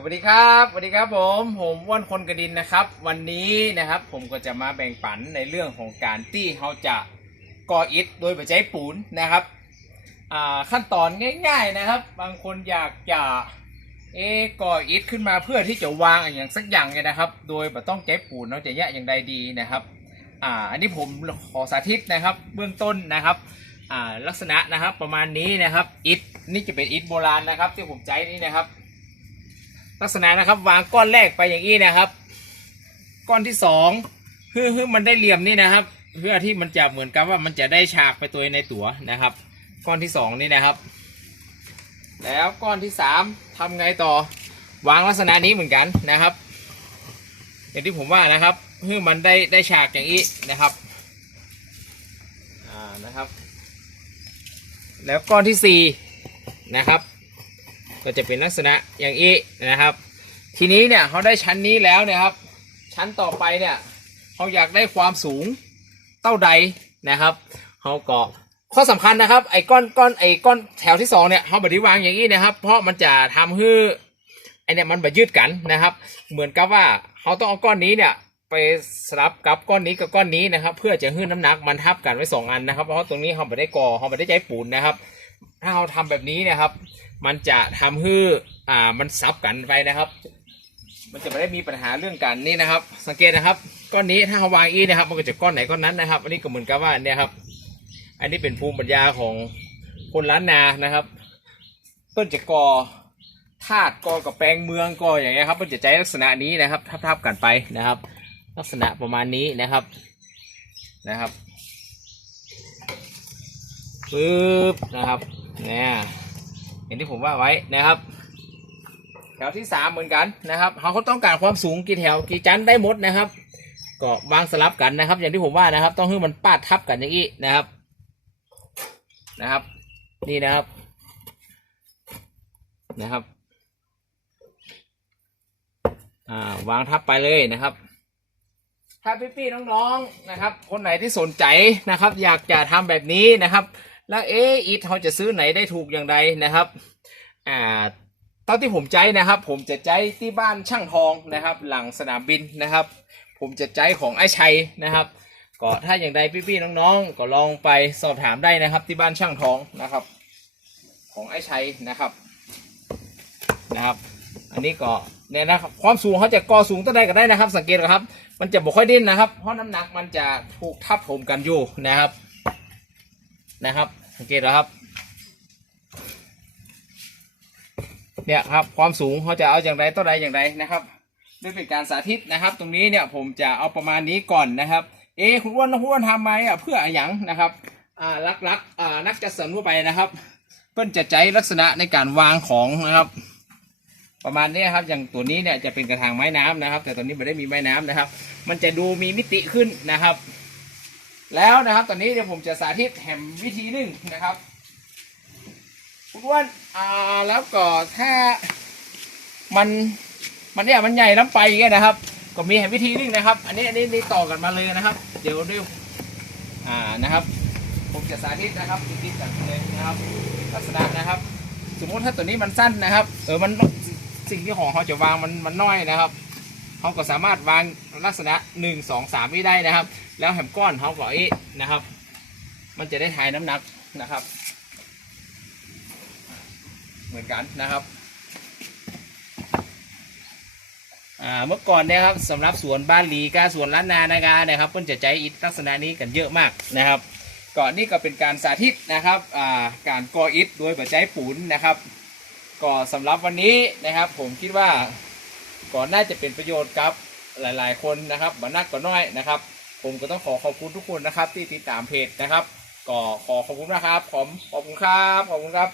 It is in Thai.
สวัสดีครับสวัสดีครับผมผมอ้วนคนกระดินนะครับ วันนี้นะครับผมก็จะมาแบ่งปันในเรื่องของการที่เขาจะก่ออิฐโดยปัจจัยปูนนะครับขั้นตอนง่าย ๆนะครับ บางคนอยากจะเอก่ออิฐขึ้นมาเพื่อที่จะวางอย่างสักอย่างเนี่ยนะครับ โดยไม่ต้องใช้ปูนเนาจะแยะอย่างใดดีนะครับอ่าอันนี้ผมขอสาธิตนะครับ เบื้องต้นนะครับอ่าลักษณะนะครับประมาณนี้นะครับอิฐนี่จะเป็นอิฐโบราณนะครับ ที่ผมใช้นี่นะครับ ลักษณะนะครับ วางก้อนแรกไปอย่างนี้นะครับ ก้อนที่สองเพื่อให้มันได้เหลี่ยมนี่นะครับ เพื่อที่มันจะเหมือนกับว่ามันจะได้ฉากไปตัวในตัวนะครับ ก้อนที่สองนี่นะครับ แล้วก้อนที่สามทำไงต่อ วางลักษณะนี้เหมือนกันนะครับ อย่างที่ผมว่านะครับเพื่อมันได้ได้ฉากอย่างนี้นะครับอ่านะครับ แล้วก้อนที่สี่นะครับ ก็จะเป็นลักษณะอย่างนี้นะครับ ทีนี้เนี่ยเขาได้ชั้นนี้แล้วเนี่ยครับ ชั้นต่อไปเนี่ยเขาอยากได้ความสูงเต้าใดนะครับเขาก็ข้อสำคัญนะครับ ไอ้ก้อนก้อนไอ้ก้อนแถวที่สองเนี่ยเขาบไดวางอย่างนี้นะครับ เพราะมันจะทำให้ไอ้เนี่ยมันไปยืดกันนะครับ เหมือนกับว่าเขาต้องเอาก้อนนี้เนี่ยไปสลับกับก้อนนี้กับก้อนนี้นะครับ เพื่อจะให้น้ำหนักมันทับกันไว้สองอันนะครับ เพราะตรงนี้เขาไม่ได้ก่อเขาไม่ได้ใช้ปูนนะครับ ถ้าเราทำแบบนี้นะครับ มันจะทำให้อ่ามันซับกันไปนะครับ มันจะไม่ได้มีปัญหาเรื่องกันนี่นะครับ สังเกตนะครับก้อนนี้ถ้าเขาวางอีนะครับ มันก็จะก้อนไหนก้อนนั้นนะครับ อันนี้ก็เหมือนกับว่าเนี่ยครับ อันนี้เป็นภูมิปัญญาของคนล้านนานะครับเปิ้นจะก่อธาตุก่อกับแปลงเมืองก่ออย่างเงี้ยครับเปิ้นจะใช้ลักษณะนี้นะครับ ทับๆกันไปนะครับ ลักษณะประมาณนี้นะครับนะครับปึ๊บนะครับเนี่ย อย่างที่ผมว่าไว้นะครับ แถวที่สามเหมือนกันนะครับเขาเขาต้องการความสูงกี่แถวกี่ชั้นได้หมดนะครับ ก็วางสลับกันนะครับ อย่างที่ผมว่านะครับ ต้องให้มันปาดทับกันอย่างนี้นะครับนะครับ นี่นะครับนะครับอ่าวางทับไปเลยนะครับ ถ้าพี่ๆน้องๆนะครับ คนไหนที่สนใจนะครับ อยากจะทำแบบนี้นะครับ แล้วเอออีทเขาจะซื้อไหนได้ถูกอย่างไรนะครับอ่าตอนที่ผมใจนะครับ ผมจะใจที่บ้านช่างทองนะครับ หลังสนามบินนะครับ ผมจะใจของไอ้ชัยนะครับก็ถ้าอย่างใดพี่ๆน้องๆ ก็ลองไปสอบถามได้นะครับ ที่บ้านช่างทองนะครับ ของไอ้ชัยนะครับนะครับ อันนี้ก็เนี่ยนะครับความสูงเขาจะก่อสูงต้นใดก็ได้นะครับ สังเกตนะครับ มันจะบ่ค่อยดิ้นนะครับ เพราะน้ำหนักมันจะถูกทับถมกันอยู่นะครับ นะครับ สังเกตนะครับ เนี่ยครับความสูงเขาจะเอาอย่างไรต้นใดอย่างไรนะครับด้วยเป็นการสาธิตนะครับ ตรงนี้เนี่ยผมจะเอาประมาณนี้ก่อนนะครับ เอ๊คุณอ้วนคุณอ้วนทำไหมอะเพื่ออะไรหยังนะครับอ่าลักลักอ่านักจัดสรรทั่วไปนะครับ เพิ่นจะใจลักษณะในการวางของนะครับ ประมาณนี้ครับอย่างตัวนี้เนี่ยจะเป็นกระถางไม้น้ำนะครับ แต่ตอนนี้ไม่ได้มีไม้น้ำนะครับ มันจะดูมีมิติขึ้นนะครับ แล้วนะครับ ตอนนี้เดี๋ยวผมจะสาธิตแถมวิธีหนึ่งนะครับคุณอ้วนอ่าแล้วก็ถ้ามันมันเนี่ยมันใหญ่ล้ำไปอย่างเงี้ยนะครับ ก็มีวิธีหนึ่งนะครับ อันนี้อันนี้นี่ต่อกันมาเลยนะครับ เดี๋ยวดูอ่านะครับ ผมจะสาธิตนะครับติดๆกันเลยนะครับลักษณะนะครับ สมมติถ้าตัวนี้มันสั้นนะครับ เออมันสิ่งที่ของเขาจะวางมันมันน้อยนะครับเขาก็สามารถวางลักษณะหนึ่งสองสามไม่ได้นะครับ แล้วแหมก้อนเขาก็อีนะครับ มันจะได้ถ่ายน้ำหนักนะครับ เหมือนกันนะครับเมื่อก่อนเนี่ยครับสำหรับสวนบ้านหลีกาสวนล้านนานาการนะครับเพิ่นจะใจอิฐลักษณะนี้กันเยอะมากนะครับก่อนนี่ก็เป็นการสาธิตนะครับการก่ออิฐโดยปัจจัยปูนนะครับ ก็สำหรับวันนี้นะครับ ผมคิดว่าก่อนน่าจะเป็นประโยชน์กับหลาย ๆ คนนะครับบันักก็น้อยนะครับ ผมก็ต้องขอขอบคุณทุกคนนะครับ ที่ติดตามเพจนะครับ ก็ขอขอบคุณนะครับผมขอบคุณครับ ขอบคุณครับ